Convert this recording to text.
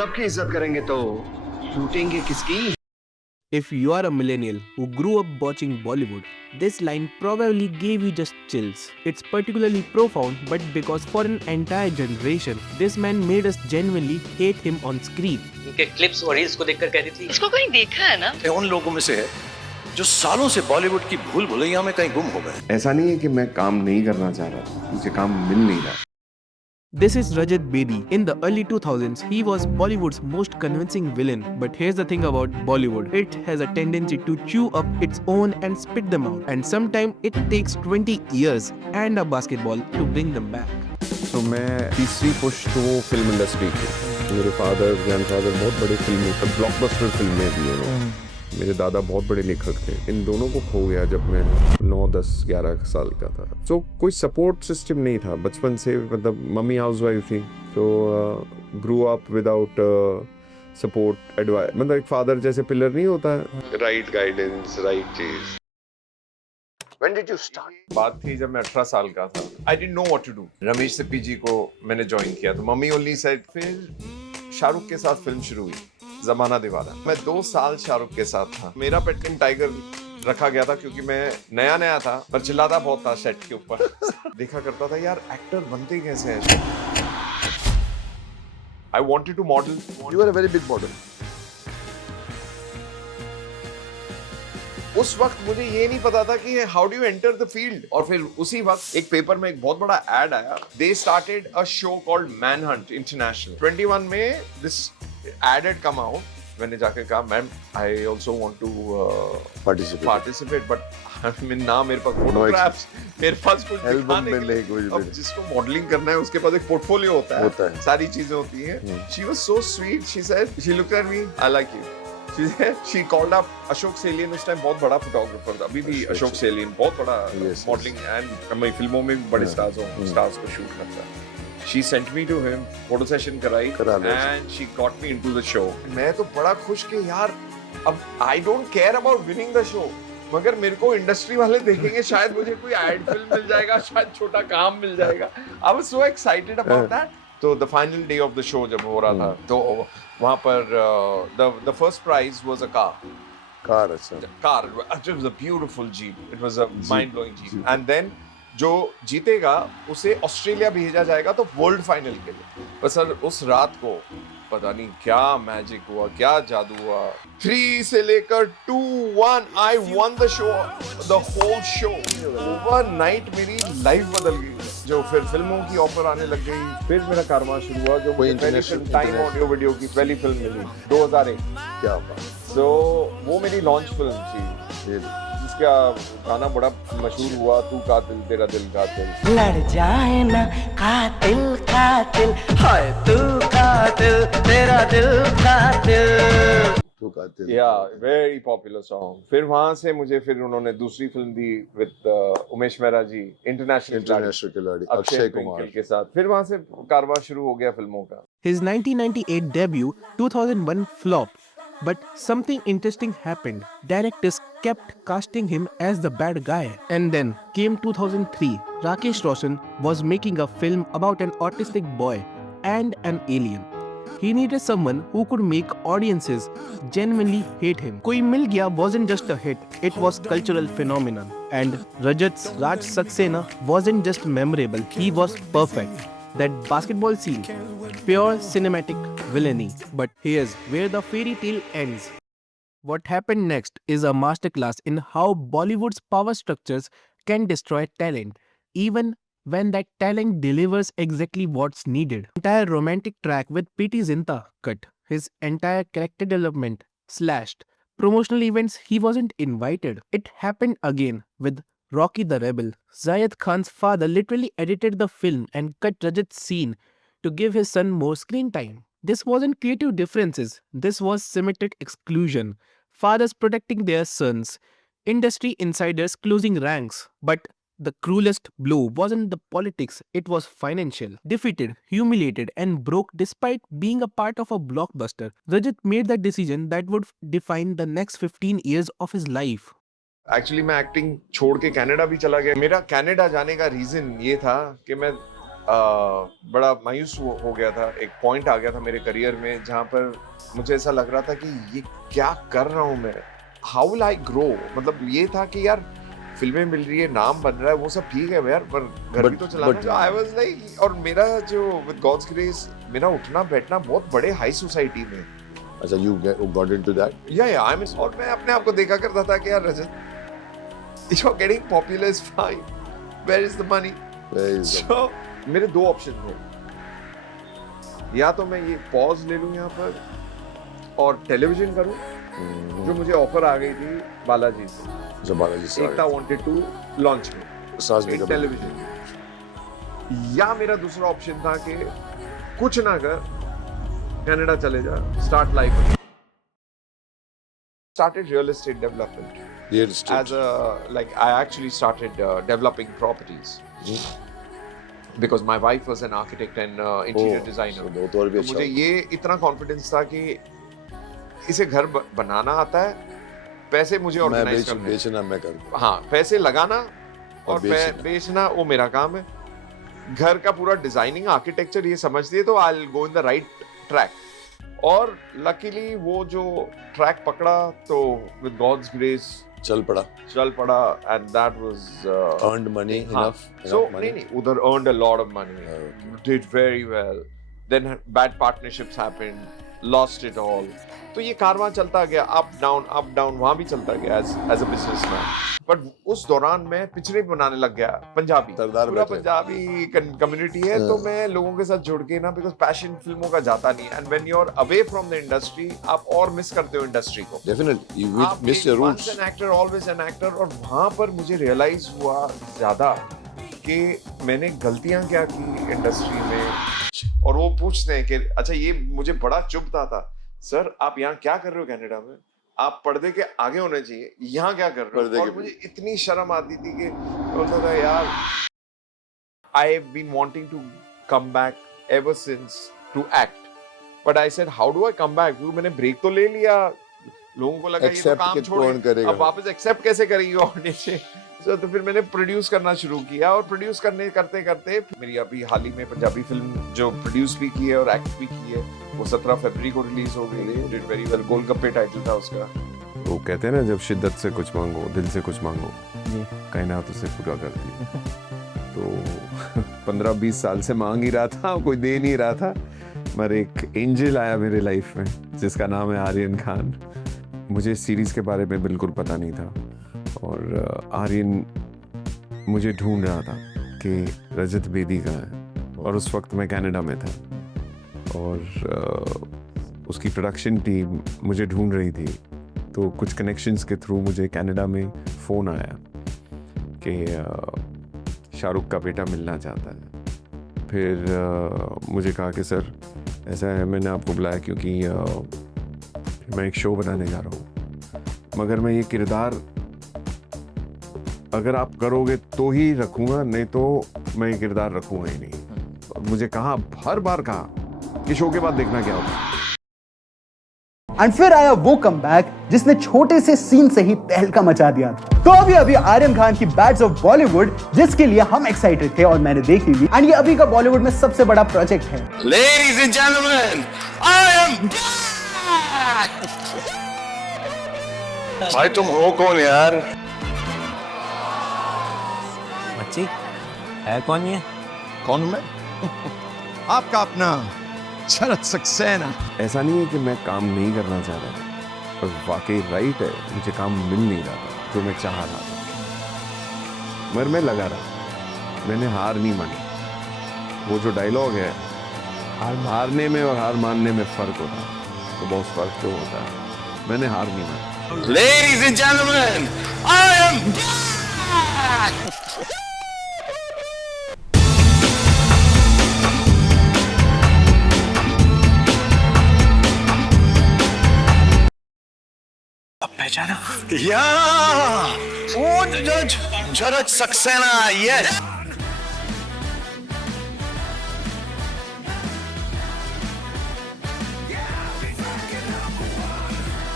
सबकी इज्जत करेंगे तो लूटेंगे किसकी? If you are a millennial who grew up watching Bollywood, this line probably gave you just chills. It's particularly profound, but because for an entire generation, this man made us genuinely hate him on screen. उनके clips और reels को देखकर कहती थी इसको कहीं देखा है ना? उन लोगों में से है जो सालों से बॉलीवुड की भूल भुलैया में कहीं गुम हो गए। ऐसा नहीं है कि मैं काम नहीं करना चाह रहा, मुझे काम मिल नहीं रहा। This is Rajat Bedi. In the early 2000s, he was Bollywood's most convincing villain. But here's the thing about Bollywood. It has a tendency to chew up its own and spit them out. And sometimes it takes 20 years and a basketball to bring them back. तो मैं तीसरी push तो वो film industry की। मेरे father grandfather बहुत बड़े film blockbuster फिल्में दी उन्होंने। मेरे दादा बहुत बड़े लेखक थे। इन दोनों को खो गया जब मैं 9, 10, 11 साल का था। तो कोई सपोर्ट सिस्टम नहीं था बचपन से, मतलब मम्मी हाउसवाइफ थी, तो grew up without support advice, मतलब एक फादर जैसे पिलर नहीं होता है, राइट गाइडेंस, राइट चीज। When did you start? बात थी जब मैं 18 साल का था। I didn't know what to do. Ramesh Sippy जी को मैंने ज्वाइन किया तो मम्मी ओनली सेड। फिर शाहरुख के साथ फिल्म शुरू हुई, जमाना दीवाना। मैं 2 साल शाहरुख के साथ था। मेरा पेट नेम टाइगर रखा गया था क्योंकि मैं नया था पर चिल्लाता बहुत था सेट के ऊपर। देखा करता था यार एक्टर बनते कैसे हैं। I wanted to model. You were a very big model. उस वक्त मुझे ये नहीं पता था कि how do you enter the field. और फिर उसी वक्त एक पेपर में एक बहुत बड़ा एड आया। They started a show called Manhunt International. 21 में this ad had come out. मैंने जाके कहा ma'am I also want to participate but ना मेरे पास फोटोग्राफ्स, मेरे पास कुछ दिखाने के लिए। अब जिसको मॉडलिंग करना है उसके पास एक पोर्टफोलियो होता है। सारी चीजें होती हैं। She was so sweet, she said, she looked at me, I like you. She called up Ashok सेलियन, उस टाइम बहुत बड़ा फोटोग्राफर था। अभी भी अशोक सेलियन बहुत बड़ा मॉडलिंग एंड फिल्मों में भी बड़े स्टार्स को शूट करता है। She sent me to him, photo session कराई and she got me into the show. मैं तो बड़ा खुश कि यार अब I don't care about winning the show, मगर मेरे को इंडस्ट्री वाले देखेंगे, शायद मुझे कोई एड फिल्म मिल जाएगा, शायद छोटा काम मिल जाएगा। I was so excited about that. तो the final day of the show जब हो रहा था तो वहाँ पर the first prize was a car. Car. It was a beautiful Jeep. It was a mind-blowing Jeep. And then जो जीतेगा उसे ऑस्ट्रेलिया भेजा जाएगा तो वर्ल्ड फाइनल के लिए। पर सर उस रात को पता नहीं क्या मैजिक हुआ, क्या जादू हुआ। 3 से लेकर 2-1 I won the show, the whole show. Overnight मेरी लाइफ बदल गई। जो फिर फिल्मों की ऑफर आने लग गई, फिर मेरा कारवां शुरू हुआ। जो पहली फिल्म टाइम ऑडियो वीडियो की पहली फिल्म मिली 2001। क्या बात। So वो मेरी लॉन्च फिल्म थी जिसका गाना बड़ा मशहूर हुआ, तू कातिल तेरा दिल कातिल। लड़ जाए ना कातिल कातिल, हाय तू कातिल तेरा दिल कातिल। Very popular song. फिर वहां से मुझे फिर उन्होंने दूसरी फिल्म दी विद उमेश मेहरा जी, इंटरनेशनल खिलाड़ी अक्षय कुमार के साथ। फिर वहां से कारवां शुरू हो गया फिल्मों का। His 1998 debut, 2001 flopped. But something interesting happened. Directors kept casting him as the bad guy. And then came 2003. Rakesh Roshan was making a film about an autistic boy and an alien. He needed someone who could make audiences genuinely hate him. Koi Mil Gaya wasn't just a hit, it was cultural phenomenon. And Rajat's Raj Saxena wasn't just memorable, he was perfect. That basketball scene, pure cinematic villainy. But here's where the fairy tale ends. What happened next is a masterclass in how Bollywood's power structures can destroy talent, even when that talent delivers exactly what's needed. Entire romantic track with Preity Zinta cut. His entire character development slashed. Promotional events he wasn't invited. It happened again with Rocky the Rebel. Zayed Khan's father literally edited the film and cut Rajat's scene to give his son more screen time. This wasn't creative differences, this was symmetric exclusion. Fathers protecting their sons, industry insiders closing ranks. But the cruelest blow wasn't the politics, it was financial. Defeated, humiliated, and broke despite being a part of a blockbuster, Rajat made the decision that would define the next 15 years of his life. Actually मैं acting छोड़ के Canada भी चला गया। मेरा Canada जाने का reason ये था कि मैं बड़ा मायूस हो गया था। एक पॉइंट आ गया था मेरे करियर में जहाँ पर मुझे ऐसा लग रहा था कि ये क्या कर रहा हूँ मैं, हाउ विल आई ग्रो। मतलब ये था कि यार फिल्में मिल रही है, नाम बन रहा है, वो सब ठीक है यार, पर घर भी तो चलाना है। आई वाज लाइक, और मेरा जो विद गॉड्स ग्रेस मेरा उठना बैठना बहुत बड़े हाई सोसाइटी में। अच्छा, you got into that? या आई मीन, और मैं अपने आप को देखा करता था कि यार Rajat, you are getting popular is fine, where is the money. So मेरे दो ऑप्शन थे, या तो मैं ये पॉज ले लूं यहाँ पर और टेलीविजन करूं, जो मुझे ऑफर आ गई थी बालाजी से। Ekta wanted to launch me television. या मेरा दूसरा ऑप्शन था कि कुछ ना कर, कनाडा चले जा, start life. Started real estate development. Real estate. As a, like, I actually started developing properties. Because my wife was an architect and interior designer. तो और भी तो अच्छा मुझे ये इतना कॉन्फिडेंस था कि इसे घर बनाना आता है, पैसे मुझे ऑर्गेनाइज करने, बेचना मैं करूँ। हाँ, पैसे लगाना और बेचना वो मेरा काम है। घर का पूरा डिजाइनिंग आर्किटेक्चर ये समझ लिए तो I will go in the right track. और लकीली वो जो ट्रैक पकड़ा तो विद गॉड्स ग्रेस चल पड़ा, and that was earned money enough. So money. नहीं, उधर earned a lot of money. Did very well. Then bad partnerships happened, lost it all. तो ये कारवां चलता गया, अप डाउन वहां भी चलता गया एज अ बिजनेसमैन। बट उस दौरान मैं पिक्चरें बनाने लग गया, पंजाबी, पूरा पंजाबी कम्युनिटी है, तो मैं लोगों के साथ जुड़ के ना, बिकॉज पैशन फिल्मों का जाता नहीं, and when you are away from the industry आप और मिस करते हो इंडस्ट्री को। Definitely, you will miss your roots. Once an actor, always an actor। और वहां पर मुझे रियलाइज हुआ ज्यादा कि मैंने गलतियां क्या की इंडस्ट्री में। और वो पूछते हैं कि अच्छा, ये मुझे बड़ा चुभता था, सर आप यहाँ क्या कर रहे हो कनाडा में, आप पर्दे के आगे होने चाहिए, यहाँ क्या कर रहे हो। और मुझे इतनी शर्म आती थी कि बोलता था यार, I have been wanting to come back ever since to act, but I said how do I come back, क्योंकि मैंने ब्रेक तो ले लिया, लोगों को लगा ये तो काम छोड़, अब वापस एक्सेप्ट कैसे करेगी ऑडियंस। तो फिर मैंने प्रोड्यूस करना शुरू किया, और प्रोड्यूस करते करते मेरी अभी हाल ही में पंजाबी फिल्म जो प्रोड्यूस भी की है और एक्ट भी की है, वो 17 फरवरी को रिलीज हो गई, did very well. Golgappe title था उसका। वो कहते हैं ना, जब शिद्दत से कुछ मांगो, दिल से कुछ मांगो, कायनात उसे पूरा करती है। तो 15-20 साल से मांग ही रहा था, कोई दे नहीं रहा था, मगर एक एंजल आया मेरे लाइफ में जिसका नाम है आर्यन खान। मुझे सीरीज के बारे में बिल्कुल पता नहीं था, और आर्यन मुझे ढूंढ रहा था कि रजत बेदी कहाँ है, और उस वक्त मैं कनाडा में था, और उसकी प्रोडक्शन टीम मुझे ढूंढ रही थी। तो कुछ कनेक्शंस के थ्रू मुझे कनाडा में फ़ोन आया कि शाहरुख का बेटा मिलना चाहता है। फिर मुझे कहा कि सर ऐसा है, मैंने आपको बुलाया क्योंकि मैं एक शो बनाने जा रहा हूँ, मगर मैं ये किरदार अगर आप करोगे तो ही रखूँगा, नहीं तो मैं ये किरदार रखूँगा ही नहीं। अब मुझे कहा, हर बार कहा कि शो के बाद देखना क्या होगा। एंड फिर आया वो कमबैक जिसने छोटे से सीन से ही तहलका मचा दिया था। तो अभी आर्यन खान की बैड्स ऑफ बॉलीवुड, जिसके लिए हम एक्साइटेड थे और मैंने देखी भी, एंड ये अभी का बॉलीवुड में सबसे बड़ा प्रोजेक्ट है। Ladies and gentlemen, I am back! भाई तुम हो कौन यार? बच्ची है कौन ये? कौन मैं? आपका अपना शरद सक्सेना। ऐसा नहीं है कि मैं काम नहीं करना चाह रहा था, पर वाकई राइट है, मुझे काम मिल नहीं रहा था जो मैं चाह रहा था, मगर मैं लगा रहा, मैंने हार नहीं मानी। वो जो डायलॉग है, हारने में और हार मानने में फर्क होता है, तो बहुत फर्क तो होता है, मैंने हार नहीं मानी। Ladies and gentlemen, I am back! पहचाना? Yeah! वो जज शरद सक्सेना, yes!